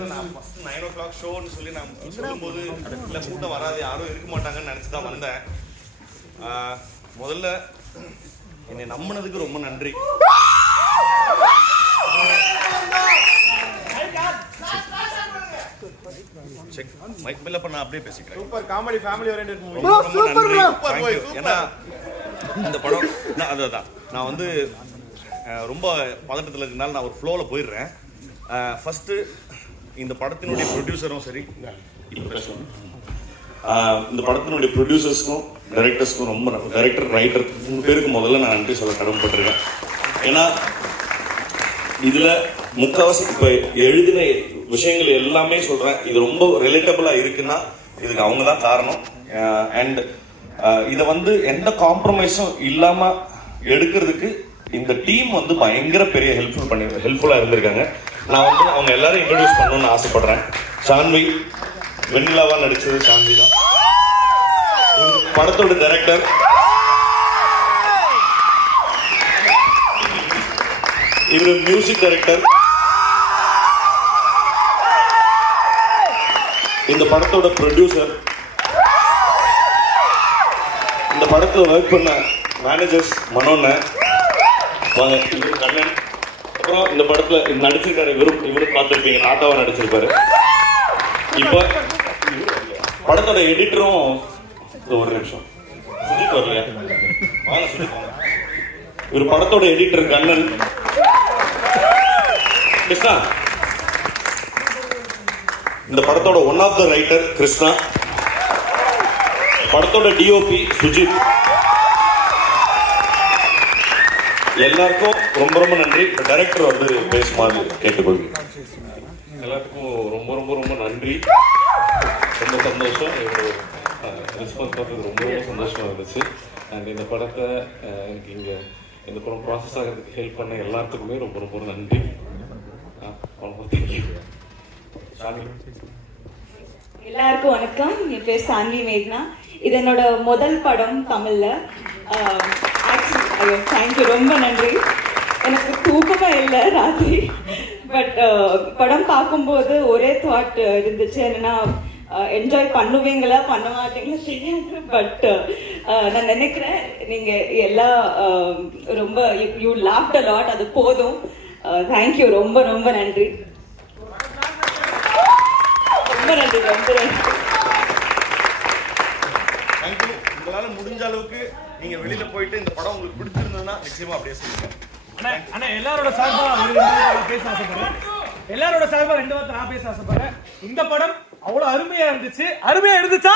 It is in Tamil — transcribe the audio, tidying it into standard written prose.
நான் ஃபர்ஸ்ட் 9 o'clock ஷோன்னு சொல்லி நான் சொல்லும்போது இல்லை கூட்டம் வராது யாரும் இருக்க மாட்டாங்கன்னு நினச்சி தான் வந்தேன். முதல்ல என்னை நம்பினதுக்கு ரொம்ப நன்றி. மைக் பில்ல பண்ண அப்படியே பேசிக்கிறேன். Super comedy family oriented movie. ஏன்னா இந்த படம் அதான் நான் வந்து ரொம்ப பதட்டத்தில் இருக்கனால நான் ஒரு ஃப்ளோவில் போயிடுறேன். ஃபர்ஸ்ட் இந்த படத்தினுடைய ப்ரொடியூசரும் சரி, இந்த படத்தினுடைய ப்ரொடியூசர்ஸ்க்கும் டைரக்டர்ஸ்க்கும் ரொம்ப டைரக்டர் ரைட்டர் 3 பேருக்கு முதல்ல நான் நன்றி சொல்ல கடமைப்பட்டிருக்கேன். ஏன்னா இதுல முக்கால்வாசி இப்ப எழுதின விஷயங்கள் எல்லாமே சொல்றேன், இது ரொம்ப ரிலேட்டபிளா இருக்குன்னா இதுக்கு அவங்க தான் காரணம். அண்ட் இதை வந்து எந்த காம்ப்ரமைஸும் இல்லாம எடுக்கிறதுக்கு இந்த டீம் வந்து பயங்கர பெரிய ஹெல்ப்ஃபுல்லா இருந்திருக்காங்க. நான் வந்து அவங்க எல்லாரும் இன்ட்ரோடியூஸ் பண்ணணும்னு ஆசைப்படுறேன். சான்வி, வெண்ணிலாவா நடிச்சது சான்வி தான். படத்தோட டைரக்டர் இவரு, மியூசிக் டைரக்டர், இந்த படத்தோட ப்ரொடியூசர், இந்த படத்துல ஒர்க் பண்ண மேனேஜர்ஸ் மனோண்ண, கண்ணன், அப்புறம் இந்த படத்துல நடிச்சிருக்காரு இவரும் பார்த்துருப்பீங்க, ஆட்டாவா நடிச்சிருப்பாரு. இப்ப படத்தோட எடிட்டரும் ஒரு நிமிஷம் சுஜித் வரலையா, வாங்க சுஜித் வாங்க. இவர் படத்தோட எடிட்டர் கண்ணன், கிருஷ்ணா, இந்த படத்தோட one of the writer Krishna, படத்தோட டிஓபி சுஜித். எல்லாருக்கும் ரொம்ப ரொம்ப நன்றி. டைரக்டர் வந்து பேசுமாறு கேட்டுக்கொள்கிறேன். எல்லாத்துக்கும் ரொம்ப ரொம்ப ரொம்ப நன்றி. ரொம்ப சந்தோஷம். ரெஸ்பான்ஸ் பார்த்தது ரொம்ப ரொம்ப சந்தோஷமாக இருந்துச்சு. அண்ட் இந்த படத்தை எனக்கு இங்கே இந்த படம் ப்ராசஸ் ஆகிறதுக்கு ஹெல்ப் பண்ண எல்லாத்துக்குமே ரொம்ப ரொம்ப நன்றி. தேங்க்யூ. எல்லாருக்கும் வணக்கம். என் பேர் சான்வி மேக்னா. இது என்னோட முதல் படம் தமிழ்ல. தேங்க்யூ, ரொம்ப நன்றி. எனக்கு தூக்கமா இல்லை ராத்திரி. பட் படம் பார்க்கும்போது ஒரே தாட் இருந்துச்சு, என்னன்னா என்ஜாய் பண்ணுவீங்களா பண்ண மாட்டீங்களா தெரியாது. பட் நான் நினைக்கிறேன் நீங்க எல்லாம் ரொம்ப யூ லாஃப்ட் அ லாட், அது போதும். தேங்க்யூ, ரொம்ப ரொம்ப நன்றி. ரொம்ப நன்றி, ரொம்ப நன்றி. தேங்க்யூ. உங்களால முடிஞ்ச அளவுக்கு நீங்க வெளியில போயிட்டு இந்த படம் உங்களுக்கு பிடிச்சிருந்ததுன்னா நிச்சயமா அப்படியே சொல்லுங்க. அண்ணா எல்லாரோட சார்பா பேச ஆசைப்படுறேன். எல்லாரோட சார்பா 2 வார்த்தை நான் பேச ஆசைப்படுறேன். இந்த படம் அவ்வளவு அருமையா இருந்துச்சு. அருமையா இருந்துச்சா?